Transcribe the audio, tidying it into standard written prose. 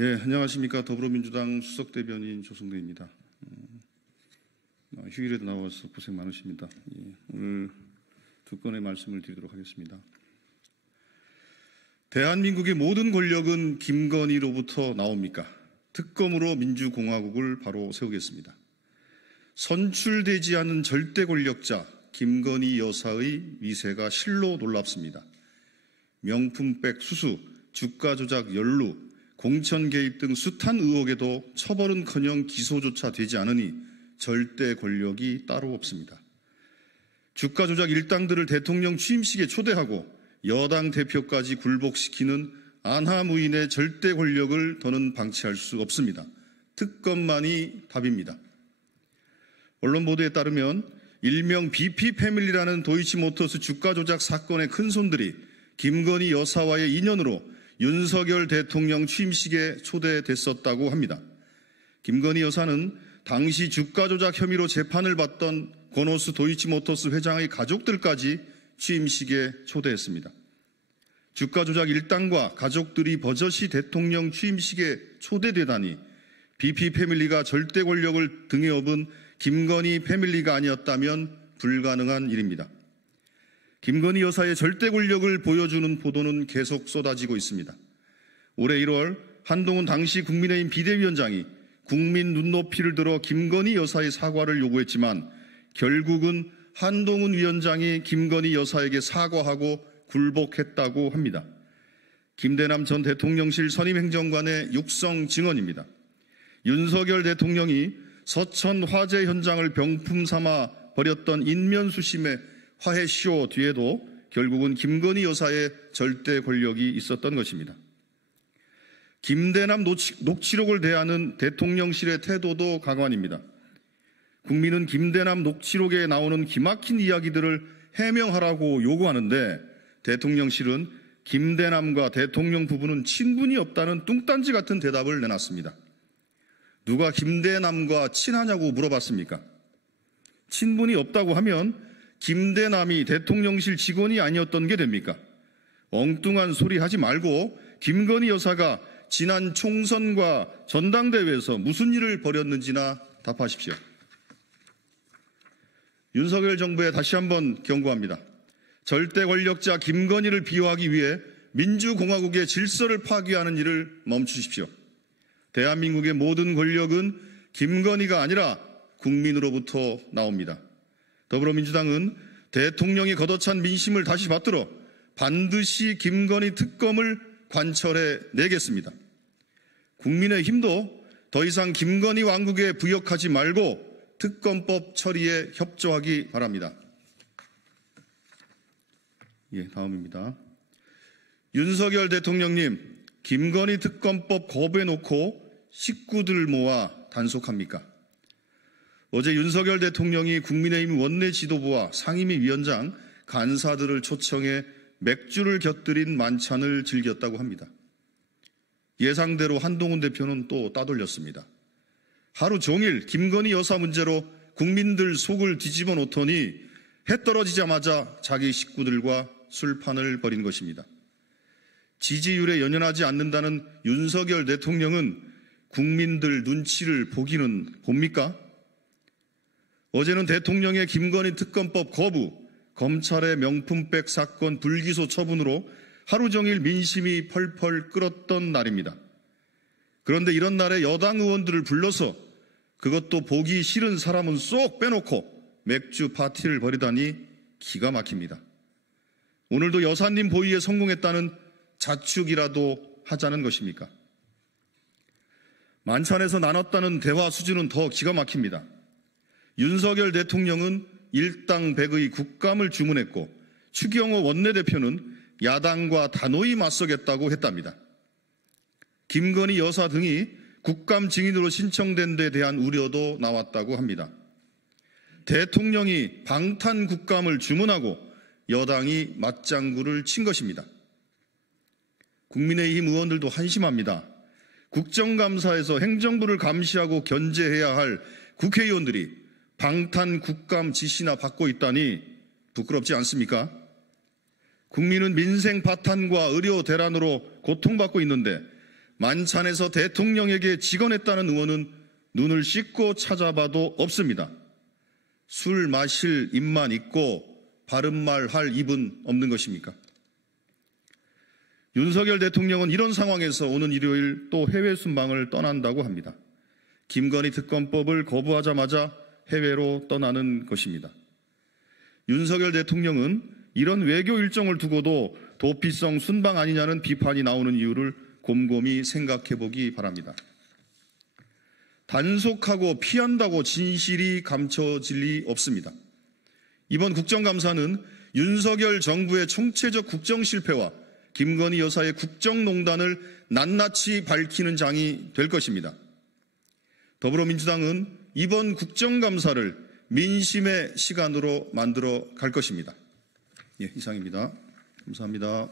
안녕하십니까. 더불어민주당 수석대변인 조승래입니다. 휴일에도 나와서 고생 많으십니다. 오늘 두 건의 말씀을 드리도록 하겠습니다. 대한민국의 모든 권력은 김건희로부터 나옵니까? 특검으로 민주공화국을 바로 세우겠습니다. 선출되지 않은 절대 권력자 김건희 여사의 위세가 실로 놀랍습니다. 명품백 수수, 주가 조작 연루, 공천 개입 등 숱한 의혹에도 처벌은커녕 기소조차 되지 않으니 절대 권력이 따로 없습니다. 주가 조작 일당들을 대통령 취임식에 초대하고 여당 대표까지 굴복시키는 안하무인의 절대 권력을 더는 방치할 수 없습니다. 특검만이 답입니다. 언론 보도에 따르면 일명 BP 패밀리라는 도이치모터스 주가 조작 사건의 큰손들이 김건희 여사와의 인연으로 윤석열 대통령 취임식에 초대됐었다고 합니다. 김건희 여사는 당시 주가 조작 혐의로 재판을 받던 권오수 도이치모터스 회장의 가족들까지 취임식에 초대했습니다. 주가 조작 일당과 가족들이 버젓이 대통령 취임식에 초대되다니 BP 패밀리가 절대 권력을 등에 업은 김건희 패밀리가 아니었다면 불가능한 일입니다. 김건희 여사의 절대 권력을 보여주는 보도는 계속 쏟아지고 있습니다. 올해 1월 한동훈 당시 국민의힘 비대위원장이 국민 눈높이를 들어 김건희 여사의 사과를 요구했지만 결국은 한동훈 위원장이 김건희 여사에게 사과하고 굴복했다고 합니다. 김대남 전 대통령실 선임행정관의 육성 증언입니다. 윤석열 대통령이 서천 화재 현장을 병품 삼아 벌였던 인면수심의 화해쇼 뒤에도 결국은 김건희 여사의 절대 권력이 있었던 것입니다. 김대남 녹취록을 대하는 대통령실의 태도도 가관입니다. 국민은 김대남 녹취록에 나오는 기막힌 이야기들을 해명하라고 요구하는데 대통령실은 김대남과 대통령 부부는 친분이 없다는 뚱딴지 같은 대답을 내놨습니다. 누가 김대남과 친하냐고 물어봤습니까? 친분이 없다고 하면 김대남이 대통령실 직원이 아니었던 게 됩니까? 엉뚱한 소리 하지 말고 김건희 여사가 지난 총선과 전당대회에서 무슨 일을 벌였는지나 답하십시오. 윤석열 정부에 다시 한번 경고합니다. 절대 권력자 김건희를 비호하기 위해 민주공화국의 질서를 파괴하는 일을 멈추십시오. 대한민국의 모든 권력은 김건희가 아니라 국민으로부터 나옵니다. 더불어민주당은 대통령이 걷어찬 민심을 다시 받들어 반드시 김건희 특검을 관철해 내겠습니다. 국민의힘도 더 이상 김건희 왕국에 부역하지 말고 특검법 처리에 협조하기 바랍니다. 다음입니다. 윤석열 대통령님, 김건희 특검법 거부해놓고 식구들 모아 단속합니까? 어제 윤석열 대통령이 국민의힘 원내 지도부와 상임위 위원장, 간사들을 초청해 맥주를 곁들인 만찬을 즐겼다고 합니다. 예상대로 한동훈 대표는 또 따돌렸습니다. 하루 종일 김건희 여사 문제로 국민들 속을 뒤집어 놓더니 해 떨어지자마자 자기 식구들과 술판을 벌인 것입니다. 지지율에 연연하지 않는다는 윤석열 대통령은 국민들 눈치를 보기는 봅니까? 어제는 대통령의 김건희 특검법 거부, 검찰의 명품백 사건 불기소 처분으로 하루 종일 민심이 펄펄 끓었던 날입니다. 그런데 이런 날에 여당 의원들을 불러서 그것도 보기 싫은 사람은 쏙 빼놓고 맥주 파티를 벌이다니 기가 막힙니다. 오늘도 여사님 보위에 성공했다는 자축이라도 하자는 것입니까? 만찬에서 나눴다는 대화 수준은 더 기가 막힙니다. 윤석열 대통령은 일당백의 국감을 주문했고 추경호 원내대표는 야당과 단호히 맞서겠다고 했답니다. 김건희 여사 등이 국감 증인으로 신청된 데 대한 우려도 나왔다고 합니다. 대통령이 방탄 국감을 주문하고 여당이 맞장구를 친 것입니다. 국민의힘 의원들도 한심합니다. 국정감사에서 행정부를 감시하고 견제해야 할 국회의원들이 방탄 국감 지시나 받고 있다니 부끄럽지 않습니까? 국민은 민생 파탄과 의료 대란으로 고통받고 있는데 만찬에서 대통령에게 직언했다는 의원은 눈을 씻고 찾아봐도 없습니다. 술 마실 입만 있고 바른 말 할 입은 없는 것입니까? 윤석열 대통령은 이런 상황에서 오는 일요일 또 해외 순방을 떠난다고 합니다. 김건희 특검법을 거부하자마자 해외로 떠나는 것입니다. 윤석열 대통령은 이런 외교 일정을 두고도 도피성 순방 아니냐는 비판이 나오는 이유를 곰곰이 생각해 보기 바랍니다. 단속하고 피한다고 진실이 감춰질 리 없습니다. 이번 국정감사는 윤석열 정부의 총체적 국정 실패와 김건희 여사의 국정농단을 낱낱이 밝히는 장이 될 것입니다. 더불어민주당은 이번 국정감사를 민심의 시간으로 만들어 갈 것입니다. 이상입니다. 감사합니다.